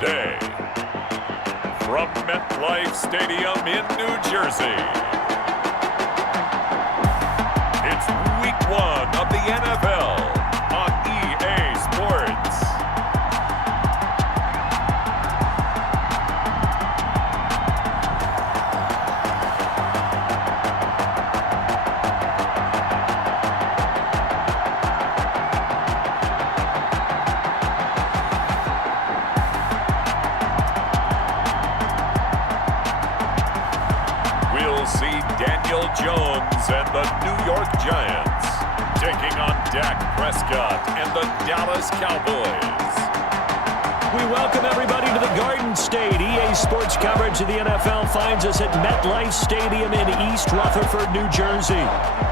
today. From MetLife Stadium in New Jersey, it's Week 1 of the NFL on EA Sports. Daniel Jones and the New York Giants taking on Dak Prescott and the Dallas Cowboys. We welcome everybody to the Garden State. EA Sports coverage of the NFL finds us at MetLife Stadium in East Rutherford, New Jersey.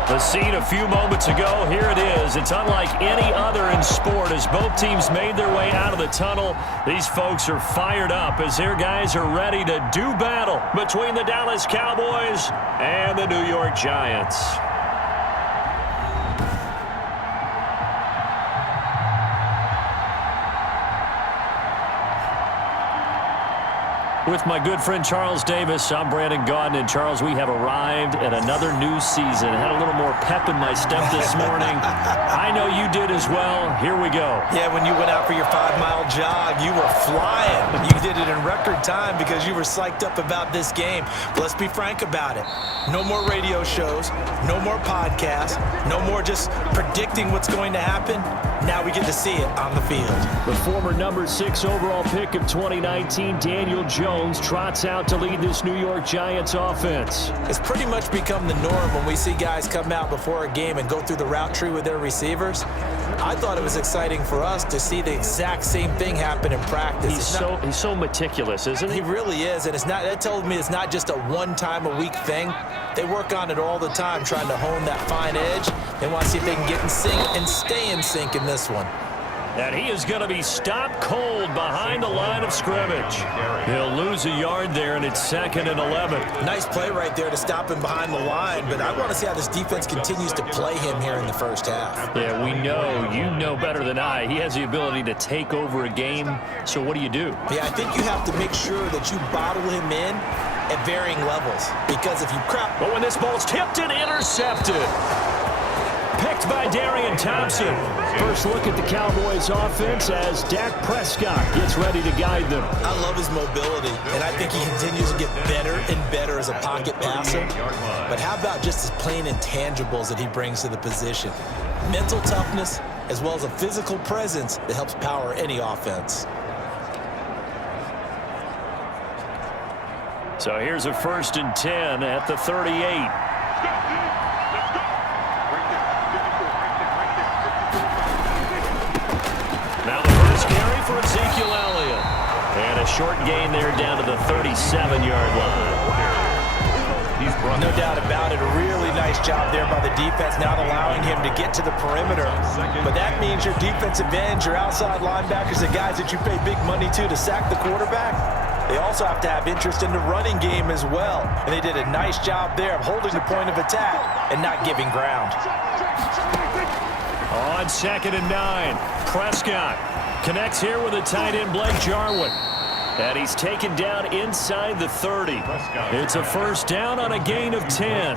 The scene a few moments ago, here it is. It's unlike any other in sport as both teams made their way out of the tunnel. These folks are fired up as their guys are ready to do battle between the Dallas Cowboys and the New York Giants. With my good friend Charles Davis, I'm Brandon Gaudin. And Charles, we have arrived at another new season. Had a little more pep in my step this morning. I know you did as well. Here we go. Yeah, when you went out for your 5-mile jog, you were flying. You did it in record time because you were psyched up about this game. But let's be frank about it. No more radio shows, no more podcasts, no more just predicting what's going to happen. Now we get to see it on the field. The former number 6 overall pick of 2019, Daniel Jones, trots out to lead this New York Giants offense. It's pretty much become the norm when we see guys come out before a game and go through the route tree with their receivers. I thought it was exciting for us to see the exact same thing happen in practice. He's so meticulous, isn't he? He really is, and that tells me it's not just a one-time-a-week thing. They work on it all the time, trying to hone that fine edge. They want to see if they can get in sync and stay in sync in this one. And he is going to be stopped cold behind the line of scrimmage. He'll lose a yard there, and it's 2nd and 11. Nice play right there to stop him behind the line, but I want to see how this defense continues to play him here in the first half. Yeah, we know. You know better than I. He has the ability to take over a game, so what do you do? Yeah, I think you have to make sure that you bottle him in at varying levels, because if you crap... But when this ball's tipped and intercepted. Picked by Darian Thompson. First look at the Cowboys offense as Dak Prescott gets ready to guide them. I love his mobility, and I think he continues to get better and better as a pocket passer. But how about just his plain intangibles that he brings to the position? Mental toughness, as well as a physical presence that helps power any offense. So here's a 1st and 10 at the 38. For Ezekiel Elliott. And a short gain there down to the 37-yard line. No doubt about it. A really nice job there by the defense, not allowing him to get to the perimeter. But that means your defensive ends, your outside linebackers, the guys that you pay big money to sack the quarterback, they also have to have interest in the running game as well. And they did a nice job there of holding the point of attack and not giving ground. On 2nd and 9, Prescott connects here with a tight end, Blake Jarwin. And he's taken down inside the 30. It's a 1st down on a gain of 10.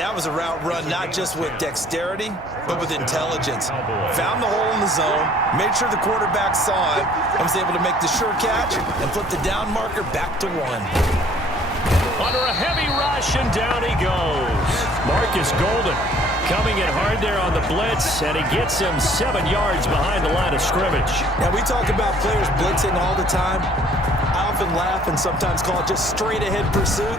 That was a route run not just with dexterity, but with intelligence. Found the hole in the zone, made sure the quarterback saw him, and was able to make the sure catch and flip the down marker back to 1. Under a heavy rush, and down he goes. Marcus Golden coming in hard there on the blitz, and he gets him 7 yards behind the line of scrimmage. Now, we talk about players blitzing all the time. I often laugh and sometimes call it just straight-ahead pursuit.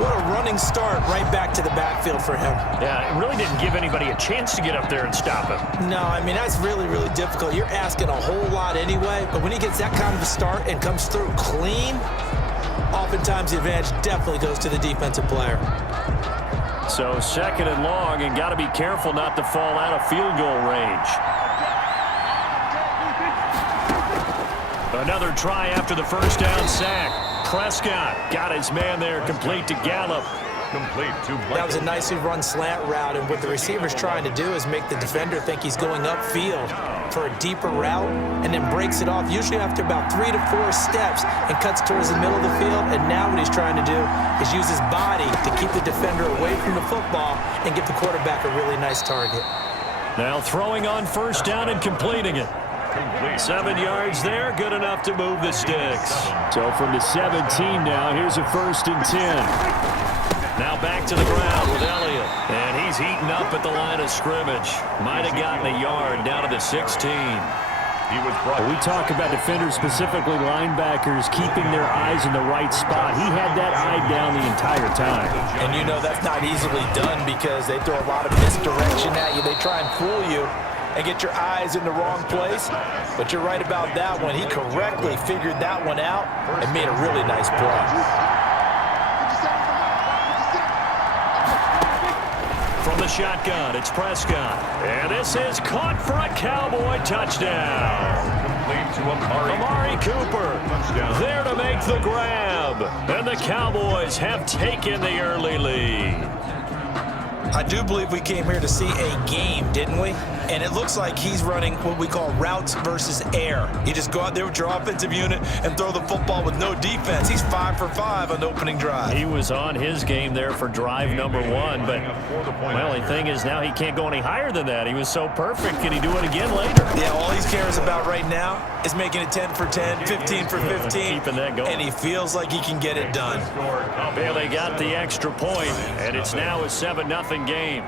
What a running start right back to the backfield for him. Yeah, it really didn't give anybody a chance to get up there and stop him. No, I mean, that's really, really difficult. You're asking a whole lot anyway, but when he gets that kind of a start and comes through clean, oftentimes the advantage definitely goes to the defensive player. So 2nd and long, and got to be careful not to fall out of field goal range. Another try after the 1st down sack. Prescott got his man there complete to Gallup. Complete to That was a nicely run slant route, and what the receiver's trying to do is make the defender think he's going upfield for a deeper route, and then breaks it off, usually after about 3 to 4 steps, and cuts towards the middle of the field. And now what he's trying to do is use his body to keep the defender away from the football and give the quarterback a really nice target. Now throwing on first down and completing it. 7 yards there, good enough to move the sticks. So from the 17 now, here's a 1st and 10. Now back to the ground with Elliott. And he's heating up at the line of scrimmage. Might have gotten a yard down to the 16. We talk about defenders, specifically linebackers, keeping their eyes in the right spot. He had that eye down the entire time. And you know that's not easily done because they throw a lot of misdirection at you. They try and fool you and get your eyes in the wrong place. But you're right about that one. He correctly figured that one out and made a really nice play. From the shotgun, it's Prescott. And this is caught for a Cowboy touchdown. Complete to Amari Cooper there to make the grab. And the Cowboys have taken the early lead. I do believe we came here to see a game, didn't we? And it looks like he's running what we call routes versus air. You just go out there with your offensive unit and throw the football with no defense. He's 5 for 5 on the opening drive. He was on his game there for drive number 1, but the only thing is now he can't go any higher than that. He was so perfect. Can he do it again later? Yeah, all he cares about right now is making it 10 for 10, 15 for 15. Keeping that going. And he feels like he can get it done. Well, they got the extra point, and it's now a 7-0 game.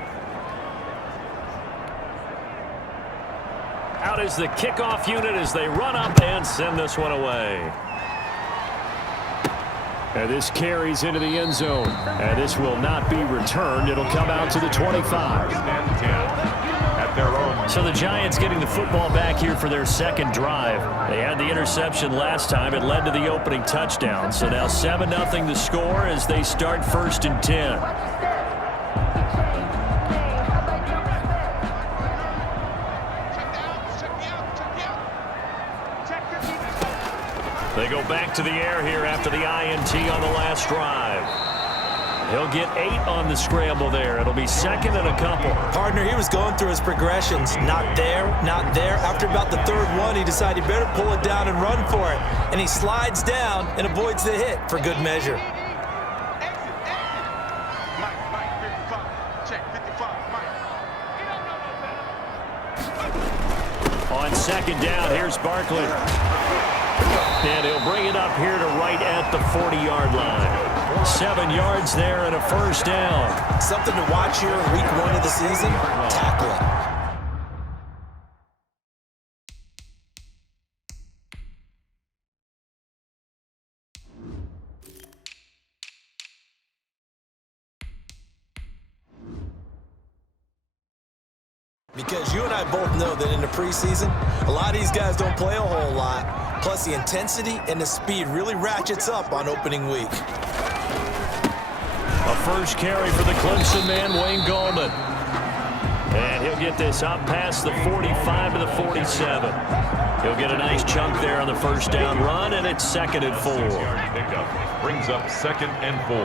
Out is the kickoff unit as they run up and send this one away. And this carries into the end zone. And this will not be returned. It'll come out to the 25. So the Giants getting the football back here for their second drive. They had the interception last time. It led to the opening touchdown. So now 7-0 the score as they start 1st and 10. They go back to the air here after the INT on the last drive. He'll get 8 on the scramble there. It'll be 2nd and a couple. Partner, he was going through his progressions. Not there, not there. After about the 3rd one, he decided he better pull it down and run for it. And he slides down and avoids the hit for good measure. On 2nd down, here's Barkley. And he'll bring it up here to right at the 40-yard line. 7 yards there and a 1st down. Something to watch here in week 1 of the season, tackling. Because you and I both know that in the preseason, a lot of these guys don't play a whole lot. Plus, the intensity and the speed really ratchets up on opening week. A first carry for the Clemson man, Wayne Gallman. And he'll get this up past the 45 to the 47. He'll get a nice chunk there on the 1st down run, and it's 2nd and 4. Pickup brings up 2nd and 4.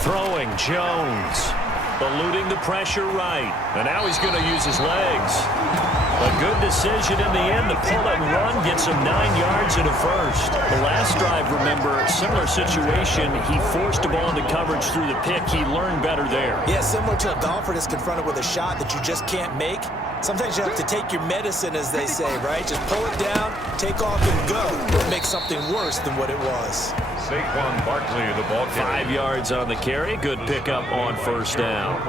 Throwing, Jones. Eluding the pressure right. And now he's going to use his legs. A good decision in the end to pull and run, gets him 9 yards and a 1st. The last drive, remember, similar situation. He forced a ball into coverage through the pick. He learned better there. Yeah, similar to a golfer that's confronted with a shot that you just can't make. Sometimes you have to take your medicine, as they say, right? Just pull it down, take off, and go. Don't make something worse than what it was. Saquon Barkley, the ball carrier. 5 yards on the carry. Good pickup on 1st down.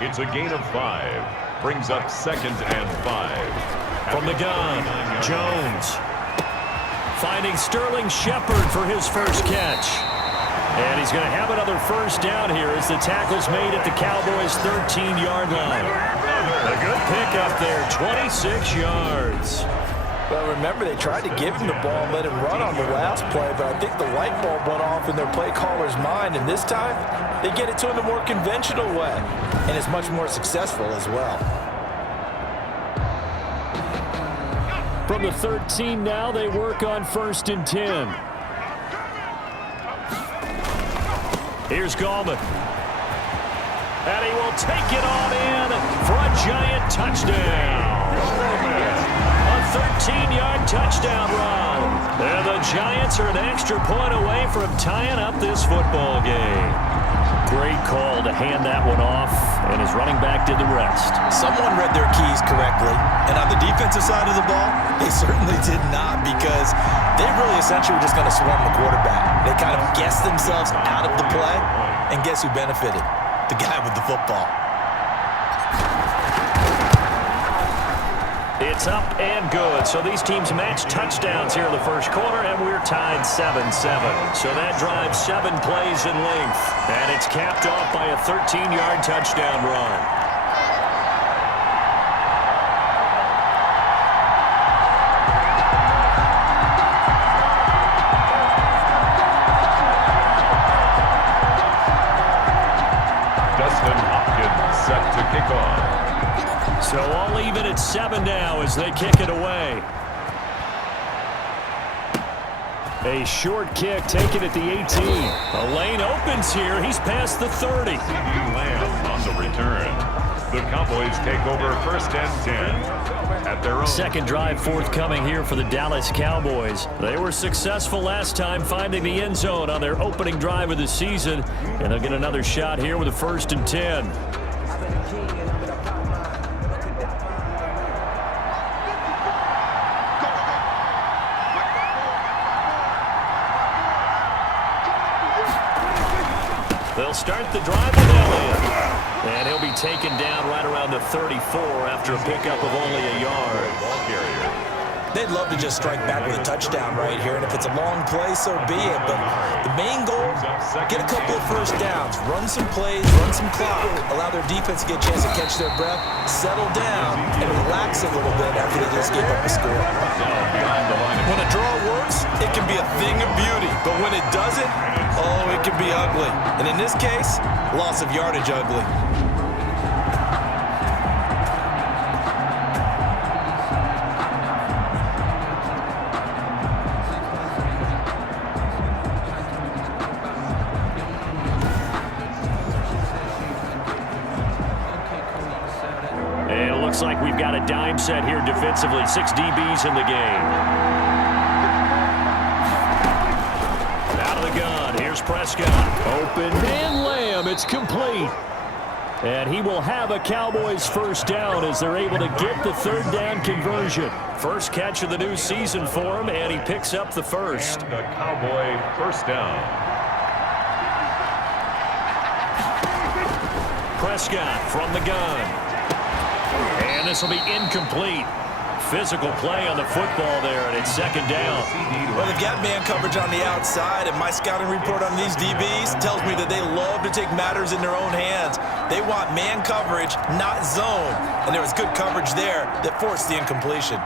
It's a gain of 5. Brings up 2nd and 5. From the gun, Jones. Finding Sterling Shepard for his 1st catch. And he's going to have another 1st down here as the tackle's made at the Cowboys' 13-yard line. A good pickup there, 26 yards. Well, remember, they tried to give him the ball and let him run on the last play, but I think the light bulb went off in their play caller's mind, and this time they get it to him the more conventional way, and it's much more successful as well. From the 13 now, they work on 1st and 10. Here's Gallman. And he will take it on in for a giant touchdown. A 13-yard touchdown run. And the Giants are an extra point away from tying up this football game. Great call to hand that one off, and his running back did the rest. Someone read their keys correctly, and on the defensive side of the ball, they certainly did not, because they really essentially were just going to swarm the quarterback. They kind of guessed themselves out of the play, and guess who benefited? The guy with the football. It's up and good. So these teams match touchdowns here in the first quarter, and we're tied 7-7. So that drives 7 plays in length, and it's capped off by a 13-yard touchdown run. Set to kick off. So all even at 7 now as they kick it away. A short kick taken at the 18. A lane opens here. He's past the 30. CD Lamb on the return. The Cowboys take over 1st and 10 at their own. Second drive forthcoming here for the Dallas Cowboys. They were successful last time finding the end zone on their opening drive of the season, and they'll get another shot here with a 1st and 10. They'll start the drive with Elliott. And he'll be taken down right around the 34 after a pickup of only a yard. Ball carrier. They'd love to just strike back with a touchdown right here, and if it's a long play, so be it. But the main goal, get a couple of first downs, run some plays, run some clock, allow their defense to get a chance to catch their breath, settle down, and relax a little bit after they just gave up a score. When a draw works, it can be a thing of beauty, but when it doesn't, oh, it can be ugly. And in this case, loss of yardage ugly. And it looks like we've got a dime set here defensively. 6 DBs in the game. Out of the gun. Here's Prescott. Open and Lamb. It's complete. And he will have a Cowboys first down as they're able to get the 3rd down conversion. First catch of the new season for him, and he picks up the first. And a Cowboy first down. Prescott from the gun. And this will be incomplete. Physical play on the football there, and it's 2nd down. Well, the gap man coverage on the outside, and my scouting report on these DBs tells me that they love to take matters in their own hands. They want man coverage, not zone. And there was good coverage there that forced the incompletion.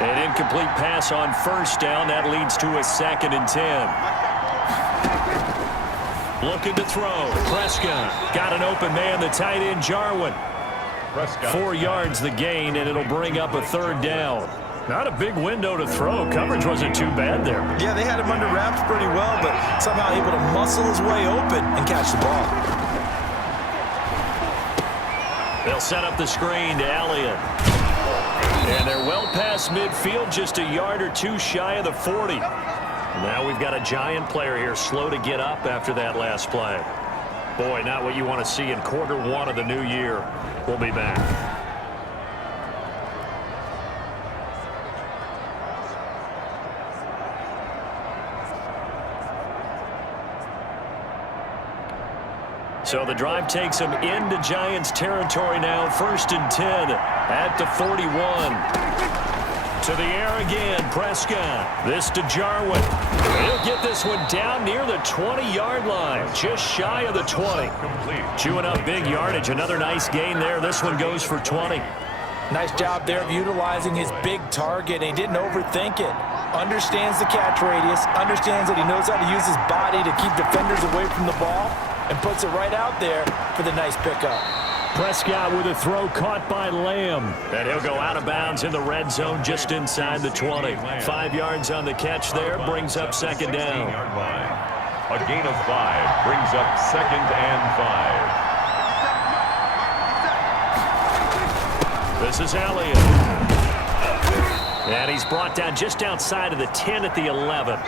An incomplete pass on 1st down. That leads to a 2nd and 10. Looking to throw. Prescott got an open man, the tight end Jarwin. Prescott. 4 yards the gain, and it'll bring up a 3rd down. Not a big window to throw. Coverage wasn't too bad there. Yeah, they had him under wraps pretty well, but somehow able to muscle his way open and catch the ball. They'll set up the screen to Elliott. And they're well past midfield, just a yard or 2 shy of the 40. Now we've got a Giant player here slow to get up after that last play. Boy, not what you want to see in quarter 1 of the new year. We'll be back. So the drive takes them into Giants territory now. 1st and 10 at the 41. To the air again, Prescott. This to Jarwin. He'll get this one down near the 20-yard line, just shy of the 20. Chewing up big yardage. Another nice gain there. This one goes for 20. Nice job there of utilizing his big target, and he didn't overthink it. Understands the catch radius, understands that he knows how to use his body to keep defenders away from the ball, and puts it right out there for the nice pickup. Prescott with a throw caught by Lamb. And he'll go out of bounds in the red zone just inside the 20. 5 yards on the catch there, brings up second down. A gain of 5 brings up 2nd and 5. This is Elliott. And he's brought down just outside of the 10 at the 11.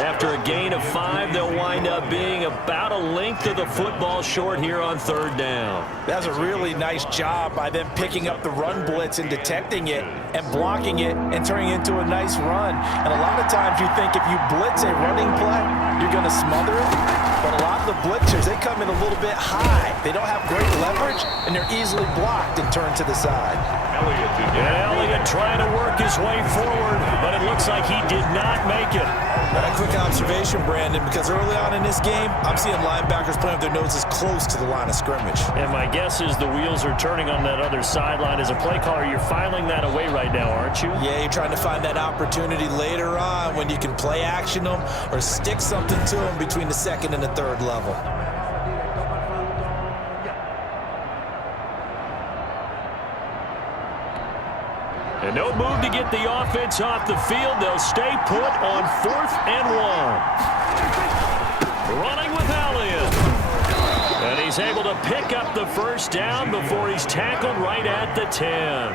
After a gain of 5, they'll wind up being about a length of the football short here on 3rd down. That's a really nice job by them picking up the run blitz and detecting it and blocking it and turning it into a nice run. And a lot of times you think if you blitz a running play, you're going to smother it. But a lot of the blitzers, they come in a little bit high. They don't have great leverage, and they're easily blocked and turned to the side. Elliott trying to work his way forward, but it looks like he did not make it. A quick observation, Brandon, because early on in this game, I'm seeing linebackers playing with their noses close to the line of scrimmage. And my guess is the wheels are turning on that other sideline. As a play caller, you're filing that away right now, aren't you? Yeah, you're trying to find that opportunity later on when you can play action them or stick something to them between the 2nd and the 3rd level. And no move to get the offense off the field. They'll stay put on 4th and 1. Running with Elliott. And he's able to pick up the first down before he's tackled right at the 10.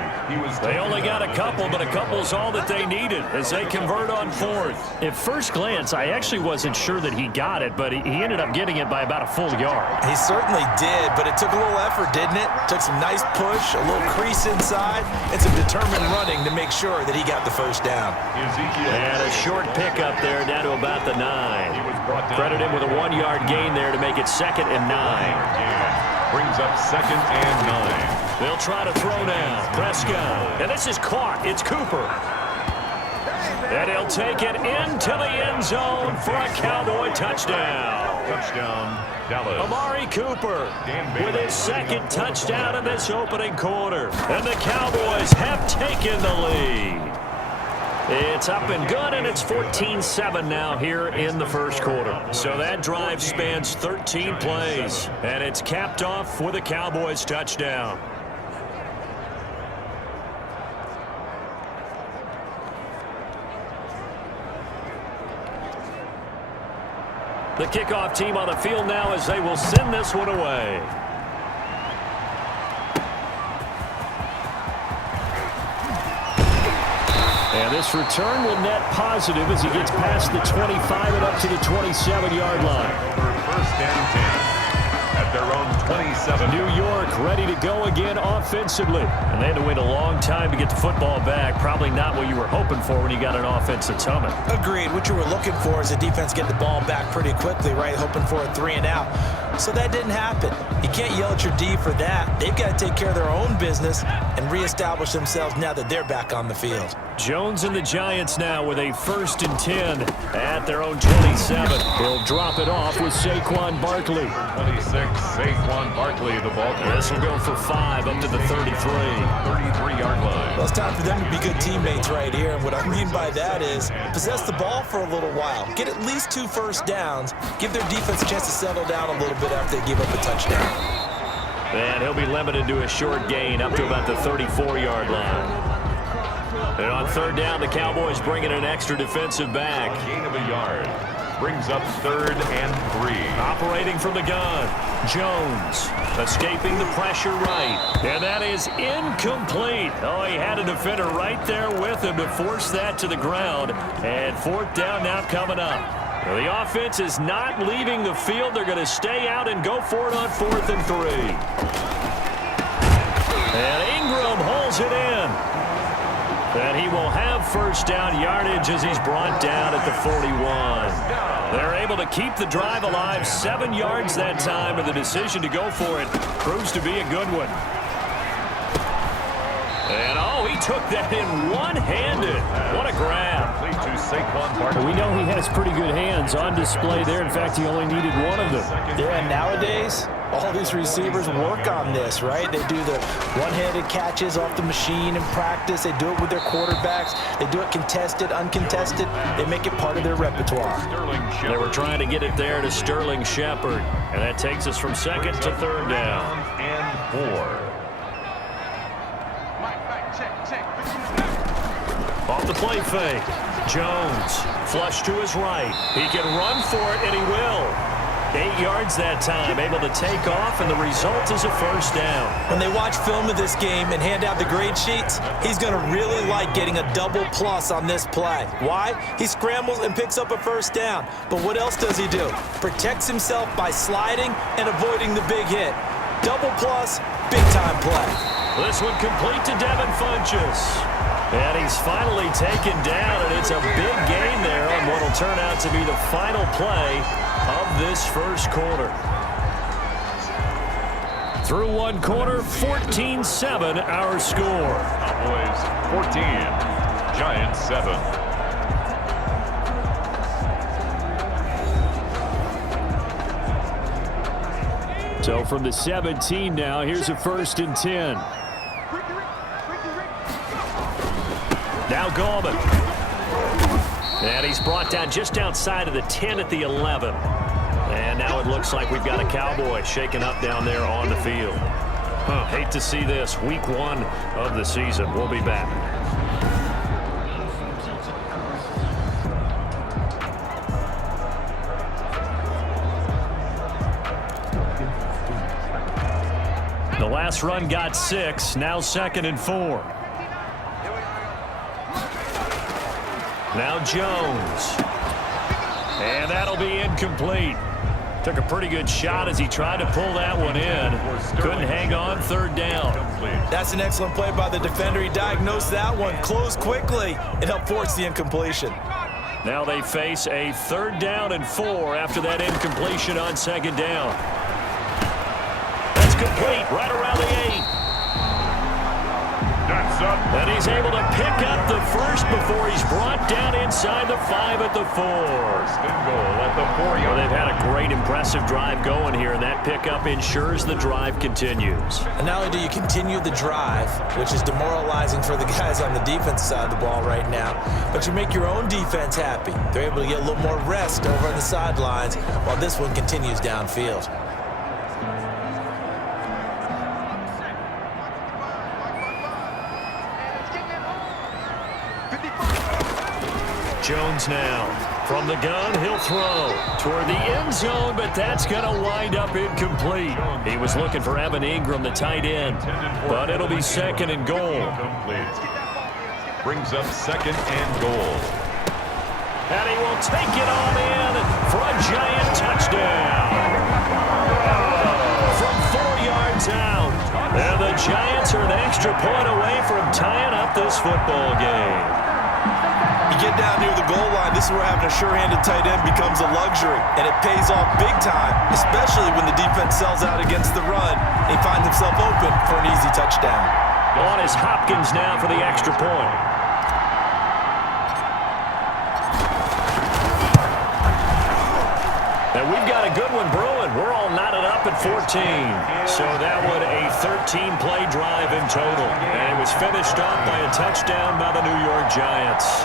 They only got a couple, but a couple's all that they needed as they convert on 4th. At first glance, I actually wasn't sure that he got it, but he ended up getting it by about a full yard. He certainly did, but it took a little effort, didn't it? Took some nice push, a little crease inside, and some determined running to make sure that he got the first down. And a short pickup there down to about the 9. Credit him with a 1-yard gain there to make it 2nd and 9. Brings up 2nd and 9. They'll try to throw now. Prescott. And this is caught. It's Cooper. And he'll take it into the end zone for a Cowboy touchdown. Touchdown, Dallas. Amari Cooper with his 2nd touchdown in this opening quarter. And the Cowboys have taken the lead. It's up and good, and it's 14-7 now here in the first quarter. So that drive spans 13 plays, and it's capped off with a Cowboys touchdown. The kickoff team on the field now as they will send this one away. And this return will net positive as he gets past the 25 and up to the 27-yard line. First and 10 at their own 27. New York ready to go again offensively. And they had to wait a long time to get the football back. Probably not what you were hoping for when you got an offense that's humming. Agreed. What you were looking for is the defense get the ball back pretty quickly, right? Hoping for a 3 and out. So that didn't happen. You can't yell at your D for that. They've got to take care of their own business and reestablish themselves now that they're back on the field. Jones and the Giants now with a 1st and 10 at their own 27. He'll drop it off with Saquon Barkley. 26, Saquon Barkley, the ball. This will go for 5 up to the 33-yard line. Well, it's time for them to be good teammates right here. And what I mean by that is possess the ball for a little while. Get at least 2 first downs. Give their defense a chance to settle down a little bit after they give up a touchdown. And he'll be limited to a short gain up to about the 34-yard line. And on 3rd down, the Cowboys bring in an extra defensive back. A gain of a yard. Brings up 3rd and 3. Operating from the gun, Jones escaping the pressure right. And that is incomplete. Oh, he had a defender right there with him to force that to the ground. And 4th down now coming up. Well, the offense is not leaving the field. They're going to stay out and go for it on 4th and 3. And Ingram holds it in. And he will have first down yardage as he's brought down at the 41. They're able to keep the drive alive, 7 yards that time, and the decision to go for it proves to be a good one. And, oh, he took that in one-handed. What a grab. We know he has pretty good hands on display there. In fact, he only needed one of them. Yeah, nowadays, all these receivers work on this, right? They do the one-handed catches off the machine in practice. They do it with their quarterbacks. They do it contested, uncontested. They make it part of their repertoire. They were trying to get it there to Sterling Shepard. And that takes us from 2nd to 3rd down. and 4. Off the play fake. Jones, flush to his right. He can run for it, and he will. 8 yards that time, able to take off, and the result is a first down. When they watch film of this game and hand out the grade sheets, he's going to really like getting a double plus on this play. Why? He scrambles and picks up a first down. But what else does he do? Protects himself by sliding and avoiding the big hit. Double plus, big-time play. This one complete to Devin Funchess. And he's finally taken down, and it's a big gain there on what will turn out to be the final play of this first quarter. Through one quarter, 14-7 our score. Cowboys 14, Giants 7. So from the 17 now, here's a 1st and 10. Now Gallman. And he's brought down just outside of the 10 at the 11. And now it looks like we've got a Cowboy shaken up down there on the field. Hate to see this. Week 1 of the season. We'll be back. The last run got 6. Now 2nd and 4. Now Jones. And that'll be incomplete. Took a pretty good shot as he tried to pull that one in. Couldn't hang on, 3rd down. That's an excellent play by the defender. He diagnosed that one, closed quickly, and helped force the incompletion. Now they face a 3rd down and 4 after that incompletion on 2nd down. That's complete, right around the 8. And he's able to pick up the first before he's brought down inside the 5 at the 4. Well, they've had a great, impressive drive going here, and that pickup ensures the drive continues. And not only do you continue the drive, which is demoralizing for the guys on the defense side of the ball right now, but you make your own defense happy. They're able to get a little more rest over on the sidelines while this one continues downfield. Jones now. From the gun, he'll throw toward the end zone, but that's going to wind up incomplete. He was looking for Evan Ingram, the tight end, but it'll be 2nd and goal. Brings up 2nd and goal. And he will take it on in for a giant touchdown. From 4 yards out. And the Giants are an extra point away from tying up this football game. You get down near the goal line, this is where having a sure-handed tight end becomes a luxury, and it pays off big time, especially when the defense sells out against the run. He finds himself open for an easy touchdown. On is Hopkins now for the extra point. And we've got a good one brewing. We're all knotted up at 14. So that one a 13-play drive in total. And it was finished off by a touchdown by the New York Giants.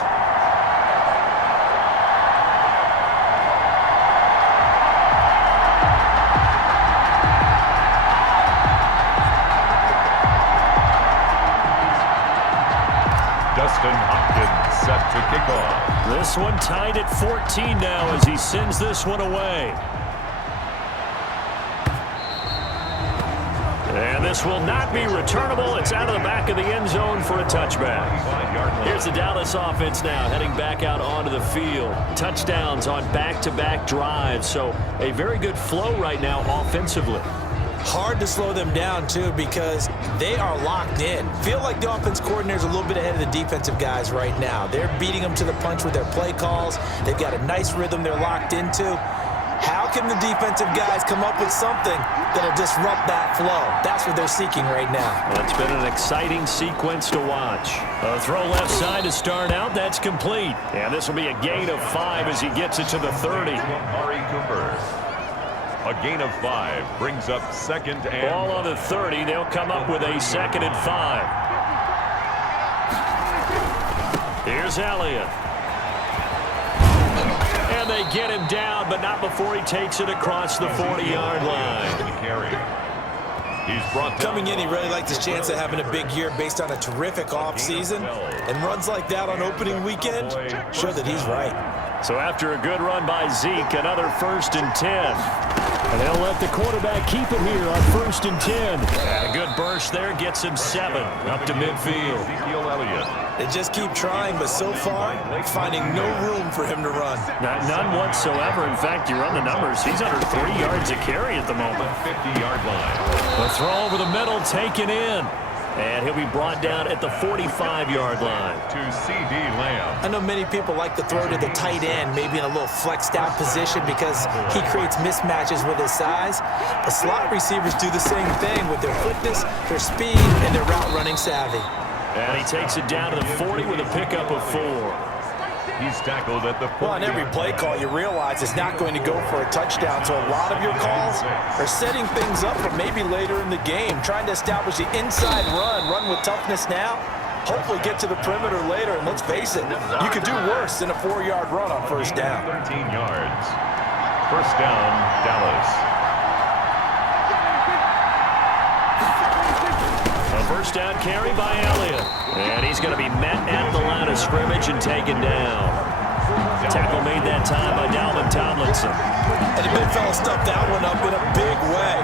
Set to kick off. This one tied at 14 now as he sends this one away. And this will not be returnable. It's out of the back of the end zone for a touchback. Here's the Dallas offense now heading back out onto the field. Touchdowns on back-to-back drives. So a very good flow right now offensively. Hard to slow them down, too, because they are locked in. Feel like the offense coordinator's a little bit ahead of the defensive guys right now. They're beating them to the punch with their play calls. They've got a nice rhythm they're locked into. How can the defensive guys come up with something that'll disrupt that flow? That's what they're seeking right now. Well, it's been an exciting sequence to watch. A throw left side to start out. That's complete. And this will be a gain of 5 as he gets it to the 30. A gain of 5 brings up 2nd and... Ball on the 30. They'll come up with a 2nd and 5. Here's Elliott. And they get him down, but not before he takes it across the 40-yard line. He's brought Coming in, he really liked his chance of having a big year based on a terrific offseason. And runs like that on opening weekend show that he's right. So after a good run by Zeke, another 1st and 10. And they'll let the quarterback keep it here on 1st and 10. And a good burst there gets him 7 up to midfield. They just keep trying, but so far, finding no room for him to run. None whatsoever. In fact, you run the numbers, he's under 3 yards a carry at the moment. 50-yard line. The throw over the middle taken in. And he'll be brought down at the 45-yard line. To C.D. Lamb. I know many people like to throw to the tight end, maybe in a little flexed out position because he creates mismatches with his size. The slot receivers do the same thing with their quickness, their speed, and their route running savvy. And he takes it down to the 40 with a pickup of 4. He's tackled at the 40. Well, on every play call, you realize it's not going to go for a touchdown, so a lot of your calls are setting things up for maybe later in the game, trying to establish the inside run with toughness now, hopefully get to the perimeter later, and let's face it, you could do worse than a 4-yard run on first down. 13 yards. First down, Dallas. First down carry by Elliott. And he's going to be met at the line of scrimmage and taken down. Tackle made that time by Dalvin Tomlinson. And the big fella stuffed that one up in a big way.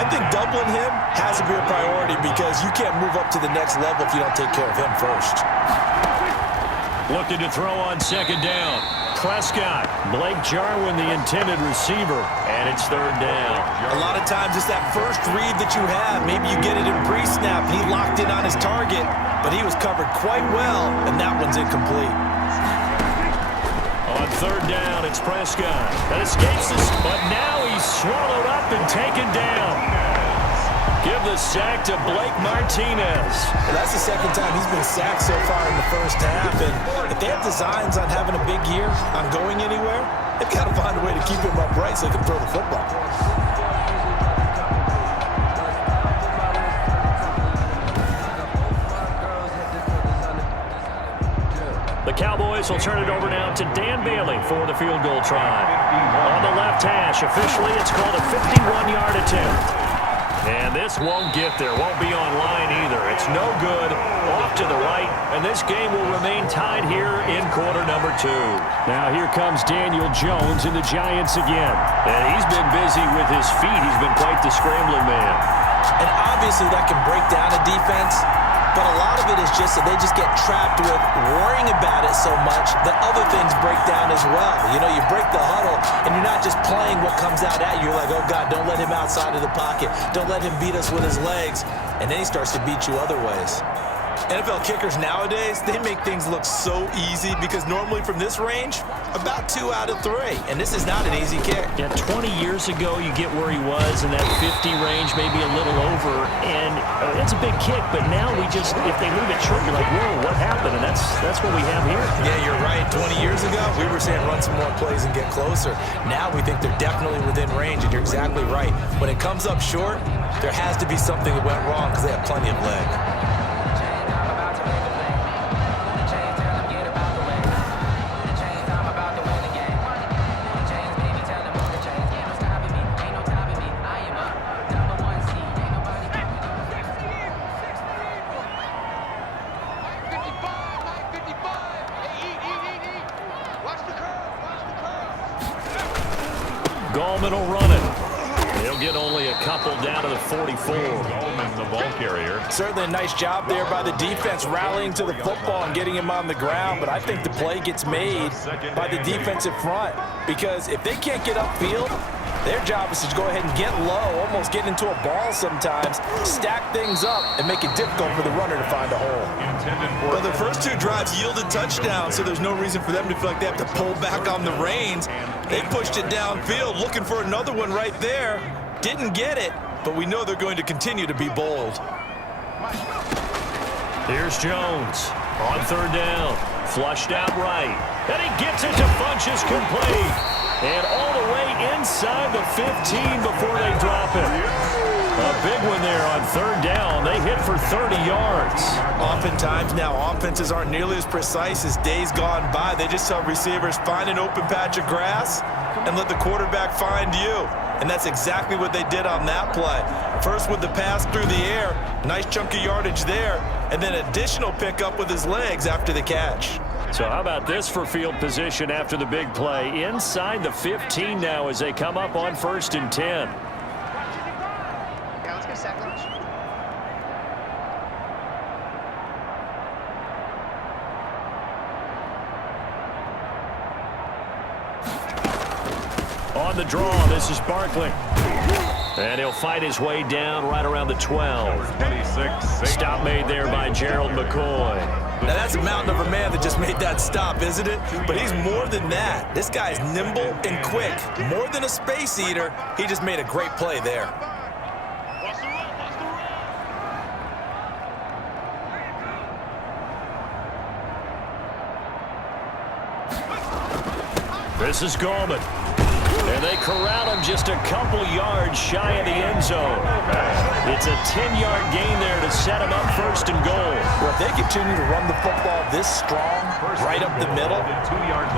I think doubling him has to be a priority because you can't move up to the next level if you don't take care of him first. Looking to throw on 2nd down. Prescott, Blake Jarwin, the intended receiver, and it's 3rd down. A lot of times it's that first read that you have. Maybe you get it in pre-snap. He locked in on his target, but he was covered quite well, and that one's incomplete. On 3rd down, it's Prescott. That escapes us, but now he's swallowed up and taken down. Give the sack to Blake Martinez. Well, that's the 2nd time he's been sacked so far in the first half. And if they have designs on having a big year, on going anywhere, they've got to find a way to keep him upright so they can throw the football. The Cowboys will turn it over now to Dan Bailey for the field goal try. On the left hash, officially it's called a 51-yard attempt. And this won't get there, won't be on line either. It's no good, off to the right, and this game will remain tied here in quarter number 2. Now here comes Daniel Jones and the Giants again. And he's been busy with his feet. He's been quite the scrambling man. And obviously that can break down a defense, but a lot of it is just that they just get trapped with worrying about it so much that other things break down as well. You know, you break the huddle, and you're not just playing what comes out at you. You're like, oh, God, don't let him outside of the pocket. Don't let him beat us with his legs. And then he starts to beat you other ways. NFL kickers nowadays, they make things look so easy because normally from this range, about 2 out of 3. And this is not an easy kick. Yeah, 20 years ago, you get where he was in that 50 range, maybe a little over, and it's a big kick. But now we just, if they move it short, you're like, whoa, what happened? And that's what we have here. Yeah, you're right. 20 years ago, we were saying run some more plays and get closer. Now we think they're definitely within range, and you're exactly right. When it comes up short, there has to be something that went wrong because they have plenty of leg. Gallman will run it. He'll get only a couple down to the 44. Gallman, the ball carrier. Certainly a nice job there by the defense rallying to the football and getting him on the ground, but I think the play gets made by the defensive front because if they can't get upfield, their job is to go ahead and get low, almost get into a ball sometimes, stack things up, and make it difficult for the runner to find a hole. Well, the first 2 drives yielded touchdowns, so there's no reason for them to feel like they have to pull back on the reins. They pushed it downfield, looking for another one right there. Didn't get it, but we know they're going to continue to be bold. Here's Jones on 3rd down. Flushed out right. And he gets it to Funchess complete. And all the way inside the 15 before they drop it. A big one there on 3rd down. They hit for 30 yards. Oftentimes now, offenses aren't nearly as precise as days gone by. They just tell receivers, find an open patch of grass and let the quarterback find you. And that's exactly what they did on that play. First with the pass through the air, nice chunk of yardage there, and then additional pickup with his legs after the catch. So how about this for field position after the big play? Inside the 15 now as they come up on 1st and 10. Yeah, let's get a sack lunch. On the draw, this is Barkley. And he'll fight his way down right around the 12. 26. Stop made there by Gerald McCoy. Now that's a mountain of a man that just made that stop, isn't it? But he's more than that. This guy's nimble and quick. More than a space eater, he just made a great play there. This is Gallman. And they corral him just a couple yards shy of the end zone. It's a 10-yard gain there to set him up 1st and goal. Well, if they continue to run the football this strong, right up the middle,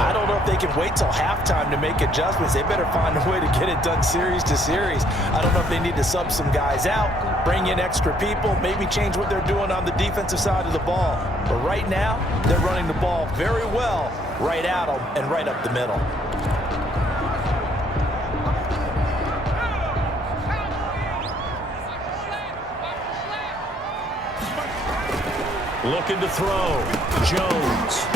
I don't know if they can wait till halftime to make adjustments. They better find a way to get it done series to series. I don't know if they need to sub some guys out, bring in extra people, maybe change what they're doing on the defensive side of the ball. But right now, they're running the ball very well right at them and right up the middle. Looking to throw. Jones.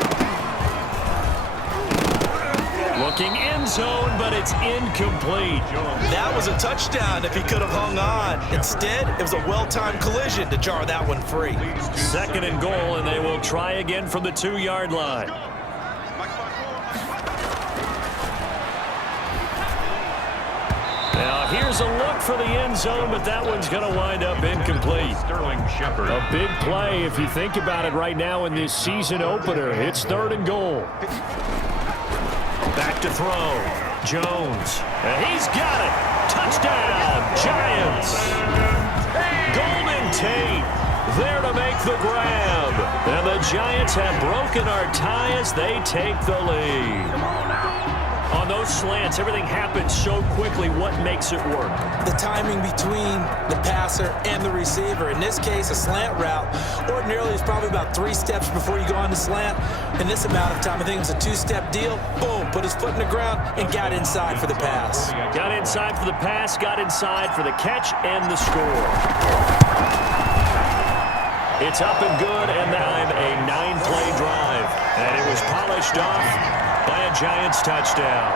Looking end zone, but it's incomplete. That was a touchdown if he could have hung on. Instead, it was a well-timed collision to jar that one free. 2nd and goal, and they will try again from the 2-yard line. Now, here's a look for the end zone, but that one's going to wind up incomplete. Sterling Shepard. A big play if you think about it right now in this season opener. It's 3rd and goal. Back to throw. Jones. And he's got it. Touchdown, Giants. Golden Tate there to make the grab. And the Giants have broken our tie as they take the lead. On those slants, everything happens so quickly. What makes it work? The timing between the passer and the receiver. In this case, a slant route ordinarily is probably about 3 steps before you go on the slant. In this amount of time, I think it was a 2-step deal. Boom, put his foot in the ground and got inside for the pass. Got inside for the pass, got inside for the catch and the score. It's up and good, and now a 9-play drive. And it was polished off by a Giants touchdown.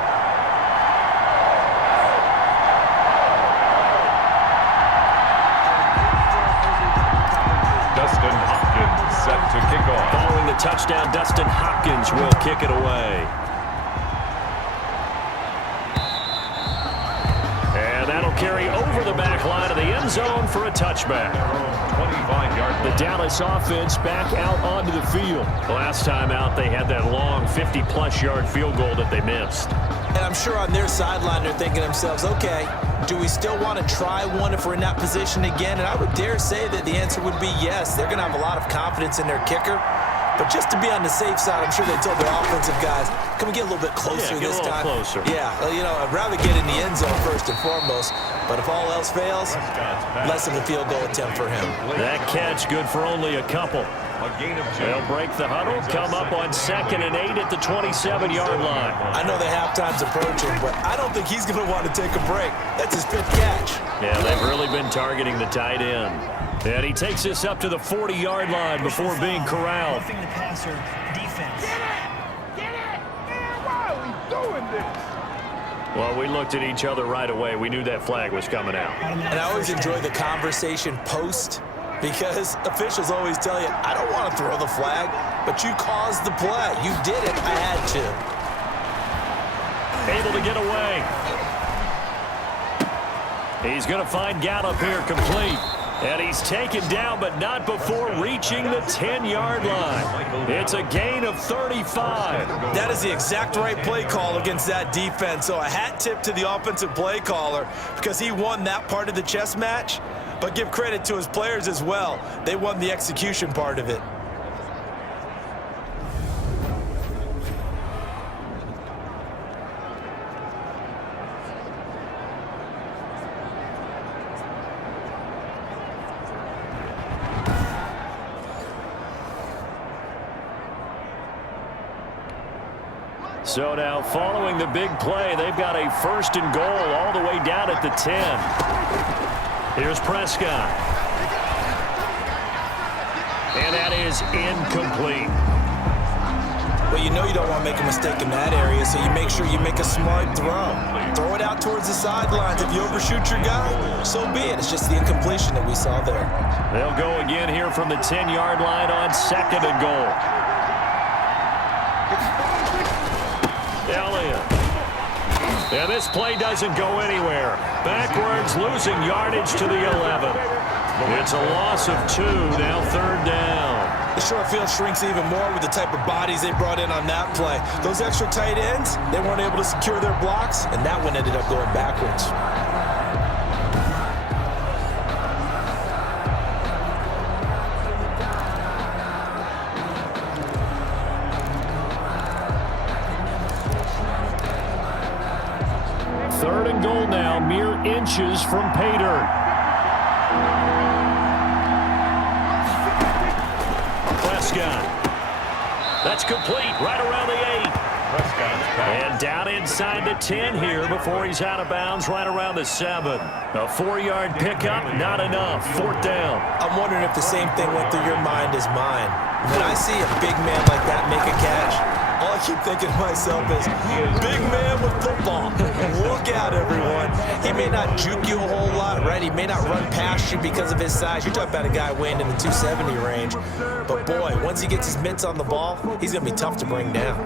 Dustin Hopkins set to kick off. Following the touchdown, Dustin Hopkins will kick it away. And that'll carry over the back line of the end zone for a touchback. 25-yard. The Dallas offense back out onto the field. Last time out, they had that long 50-plus yard field goal that they missed. And I'm sure on their sideline they're thinking to themselves, okay, do we still want to try one if we're in that position again? And I would dare say that the answer would be yes. They're going to have a lot of confidence in their kicker. But just to be on the safe side, I'm sure they told their offensive guys, can we get a little bit closer this time? Closer. Yeah, you know, I'd rather get in the end zone first and foremost. But if all else fails, less of a field goal attempt for him. That catch good for only a couple. They'll break the huddle, come up on 2nd and 8 at the 27-yard line. I know the halftime's approaching, but I don't think he's going to want to take a break. That's his 5th catch. Yeah, they've really been targeting the tight end. And he takes this up to the 40-yard line before being corralled. Roughing the passer defense. Get it! Man, why are we doing this? Well, we looked at each other right away. We knew that flag was coming out. And I always enjoy the conversation post because officials always tell you, I don't want to throw the flag, but you caused the play. You did it. I had to. Able to get away. He's going to find Gallup here complete. And he's taken down, but not before reaching the 10-yard line. It's a gain of 35. That is the exact right play call against that defense. So a hat tip to the offensive play caller because he won that part of the chess match. But give credit to his players as well. They won the execution part of it. So now following the big play, they've got a 1st and goal all the way down at the 10. Here's Prescott. And that is incomplete. Well, you know you don't want to make a mistake in that area, so you make sure you make a smart throw. Throw it out towards the sidelines. If you overshoot your guy, so be it. It's just the incompletion that we saw there. They'll go again here from the 10-yard line on 2nd and goal. Elliott. And this play doesn't go anywhere. Backwards, losing yardage to the 11. It's a loss of 2, now 3rd down. The short field shrinks even more with the type of bodies they brought in on that play. Those extra tight ends, they weren't able to secure their blocks, and that one ended up going backwards. Mere inches from pay dirt. Prescott. That's complete right around the 8. And down inside the 10 here before he's out of bounds right around the 7. A 4-yard pickup, not enough. 4th down. I'm wondering if the same thing went through your mind as mine. When I see a big man like that make a catch, all I keep thinking to myself is, big man with football. Look out, everyone. He may not juke you a whole lot, right? He may not run past you because of his size. You're talking about a guy weighing in the 270 range. But, boy, once he gets his mitts on the ball, he's going to be tough to bring down.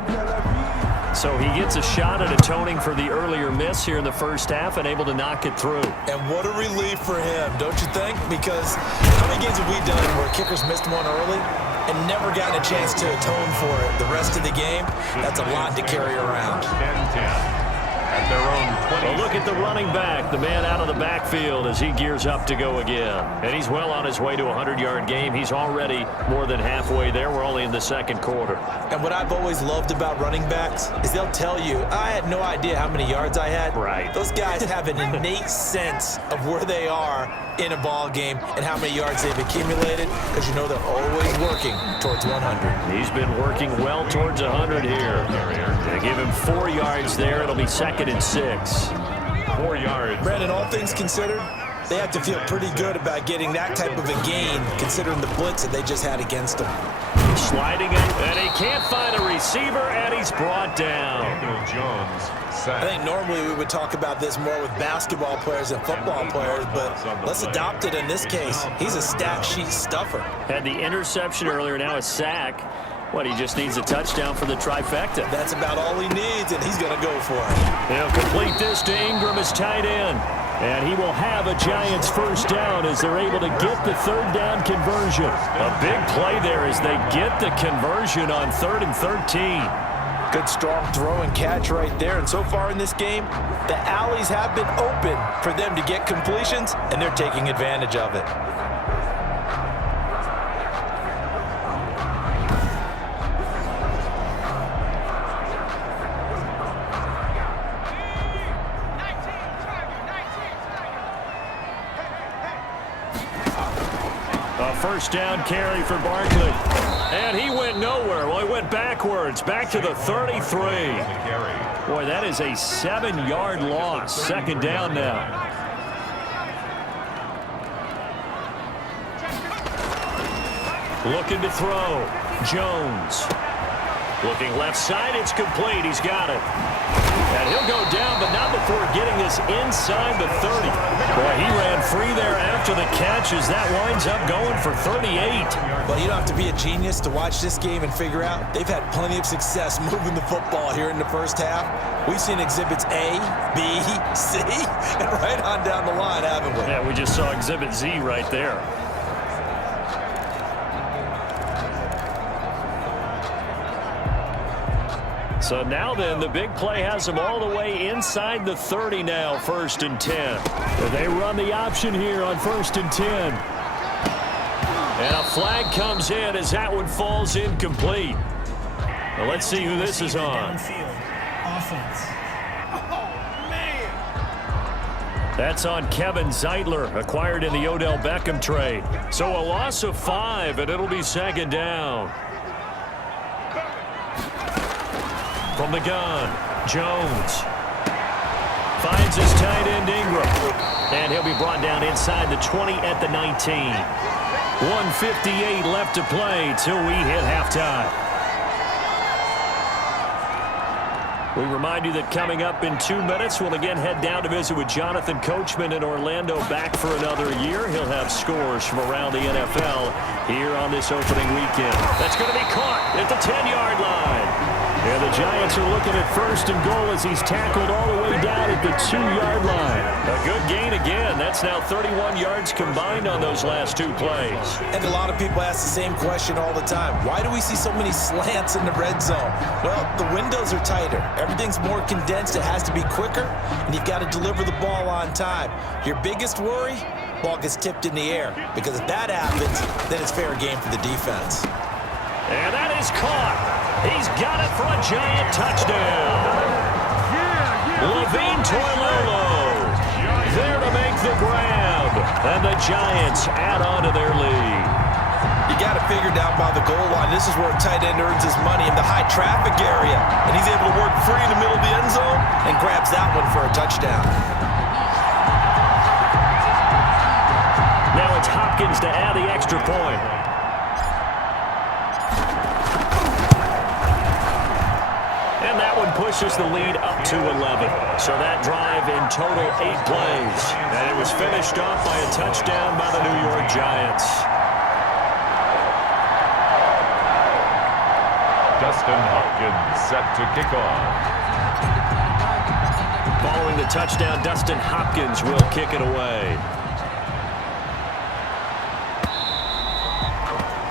So he gets a shot at atoning for the earlier miss here in the first half and able to knock it through. And what a relief for him, don't you think? Because how many games have we done where kickers missed one early and never gotten a chance to atone for it the rest of the game? That's a lot to carry around. At their own 20. Well, look at the running back, the man out of the backfield as he gears up to go again. And he's well on his way to a 100-yard game. He's already more than halfway there. We're only in the 2nd quarter. And what I've always loved about running backs is they'll tell you, I had no idea how many yards I had. Right. Those guys have an innate sense of where they are in a ball game and how many yards they've accumulated, because you know they're always working towards 100. He's been working well towards 100 here. They give him 4 yards there. It'll be 2nd and 6. 4 yards. Brandon, all things considered, they have to feel pretty good about getting that type of a gain, considering the blitz that they just had against them. Sliding it, and he can't find a receiver, and he's brought down. I think normally we would talk about this more with basketball players and football players, but let's adopt it in this case. He's a stat sheet stuffer. Had the interception earlier, now a sack. What, he just needs a touchdown for the trifecta. That's about all he needs, and he's going to go for it. He'll complete this to Ingram as tight end. And he will have a Giants 1st down as they're able to get the 3rd down conversion. A big play there as they get the conversion on 3rd and 13. Good strong throw and catch right there. And so far in this game, the alleys have been open for them to get completions, and they're taking advantage of it. A 1st down carry for Barkley. And he went nowhere. Well, he went backwards, back to the 33. Boy, that is a 7-yard loss. 2nd down now. Looking to throw. Jones. Looking left side, it's complete. He's got it. And he'll go down, but not before getting this inside the 30. Boy, he ran free there after the catch as that winds up going for 38. Well, you don't have to be a genius to watch this game and figure out they've had plenty of success moving the football here in the first half. We've seen exhibits A, B, C, and right on down the line, haven't we? Yeah, we just saw exhibit Z right there. So now then, the big play has them all the way inside the 30 now, 1st and 10. They run the option here on 1st and 10. And a flag comes in as that one falls incomplete. Well, let's see who this is on. Offense. That's on Kevin Zeitler, acquired in the Odell Beckham trade. So a loss of 5, and it'll be 2nd down. From the gun, Jones finds his tight end Ingram. And he'll be brought down inside the 20 at the 19. 1:58 left to play till we hit halftime. We remind you that coming up in 2 minutes, we'll again head down to visit with Jonathan Coachman in Orlando, back for another year. He'll have scores from around the NFL here on this opening weekend. That's going to be caught at the 10-yard line. And the Giants are looking at first and goal as he's tackled all the way down at the 2-yard line. A good gain again. That's now 31 yards combined on those last 2 plays. And a lot of people ask the same question all the time. Why do we see so many slants in the red zone? Well, the windows are tighter. Everything's more condensed. It has to be quicker, and you've got to deliver the ball on time. Your biggest worry? Ball gets tipped in the air, because if that happens, then it's fair game for the defense. And that is caught. He's got it for a Giant touchdown. Levine Toilolo there to make the grab. And the Giants add on to their lead. You got to figure down by the goal line. This is where a tight end earns his money, in the high traffic area. And he's able to work free in the middle of the end zone and grabs that one for a touchdown. Now it's Hopkins to add the extra point. And that one pushes the lead up to 11. So that drive in total 8 plays. And it was finished off by a touchdown by the New York Giants. Dustin Hopkins set to kick off. Following the touchdown, Dustin Hopkins will kick it away.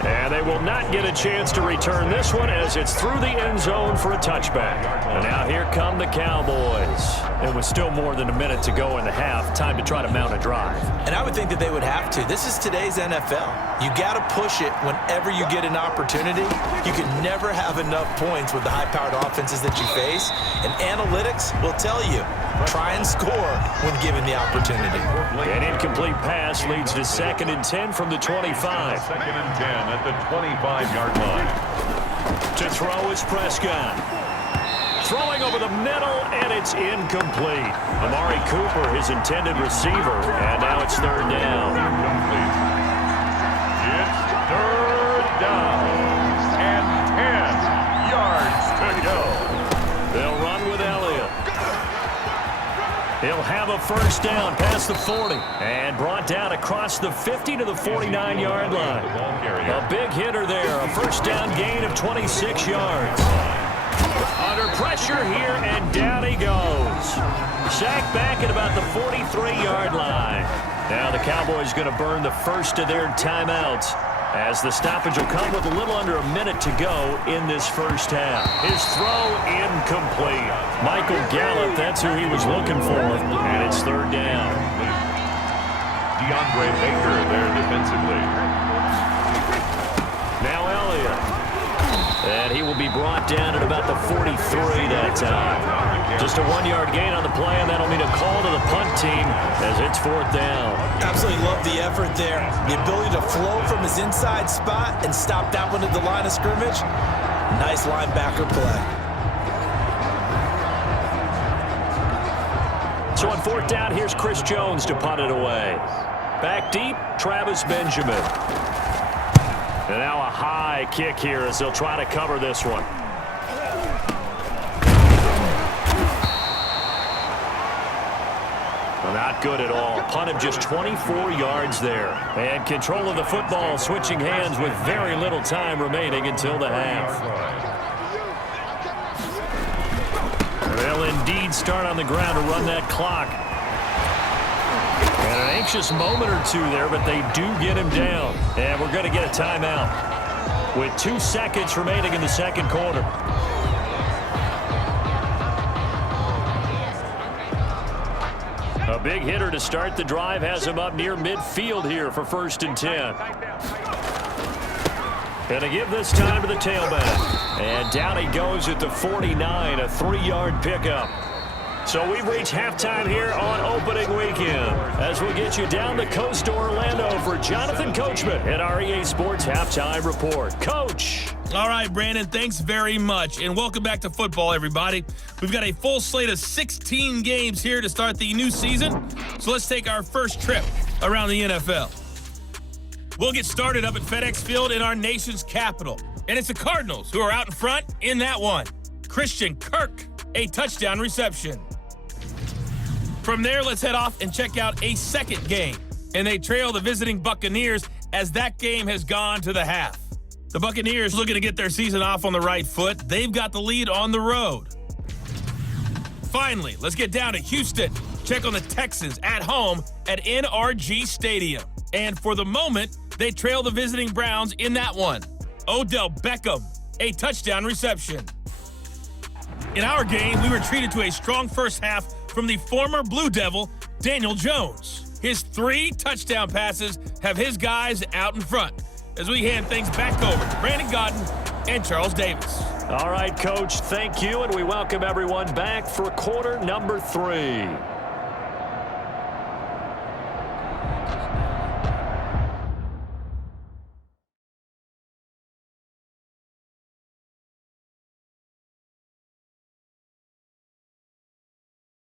And they will not get a chance to return this one as it's through the end zone for a touchback. And now here come the Cowboys. It was still more than a minute to go in the half. Time to try to mount a drive. And I would think that they would have to. This is today's NFL. You got to push it whenever you get an opportunity. You can never have enough points with the high-powered offenses that you face. And analytics will tell you, try and score when given the opportunity. An incomplete pass leads to 2nd and 10 from the 25. 2nd and 10 at the 25-yard line. To throw is Prescott. Throwing over the middle, and it's incomplete. Amari Cooper, his intended receiver, and now it's 3rd down. It's 3rd down and 10 yards to go. They'll run with Elliott. He'll have a 1st down past the 40 and brought down across the 50 to the 49-yard line. A big hitter there, a 1st down gain of 26 yards. Under pressure here, and down he goes. Sacked back at about the 43-yard line. Now the Cowboys going to burn the first of their timeouts, as the stoppage will come with a little under a minute to go in this first half. His throw incomplete. Michael Gallup, that's who he was looking for, and it's 3rd down. DeAndre Baker there defensively. Now Elliott. And he will be brought down at about the 43 that time. Just a 1-yard gain on the play, and that'll mean a call to the punt team as it's 4th down. Absolutely love the effort there. The ability to flow from his inside spot and stop that one at the line of scrimmage. Nice linebacker play. So on 4th down, here's Chris Jones to punt it away. Back deep, Travis Benjamin. And now a high kick here as they'll try to cover this one. Well, not good at all. Punt of just 24 yards there. And control of the football switching hands with very little time remaining until the half. They'll indeed start on the ground to run that clock. And an anxious moment or two there, but they do get him down. And we're going to get a timeout with 2 seconds remaining in the 2nd quarter. A big hitter to start the drive has him up near midfield here for 1st and 10. Going to give this time to the tailback. And down he goes at the 49, a 3-yard pickup. So we've reached halftime here on opening weekend as we get you down the coast to Orlando for Jonathan Coachman at our EA Sports Halftime Report. Coach. All right, Brandon, thanks very much. And welcome back to football, everybody. We've got a full slate of 16 games here to start the new season. So let's take our first trip around the NFL. We'll get started up at FedEx Field in our nation's capital. And it's the Cardinals who are out in front in that one. Christian Kirk, a touchdown reception. From there, let's head off and check out a second game. And they trail the visiting Buccaneers as that game has gone to the half. The Buccaneers looking to get their season off on the right foot. They've got the lead on the road. Finally, let's get down to Houston. Check on the Texans at home at NRG Stadium. And for the moment, they trail the visiting Browns in that one. Odell Beckham, a touchdown reception. In our game, we were treated to a strong first half from the former Blue Devil, Daniel Jones. His 3 touchdown passes have his guys out in front. As we hand things back over to Brandon Godden and Charles Davis. All right, Coach, thank you, and we welcome everyone back for quarter number 3.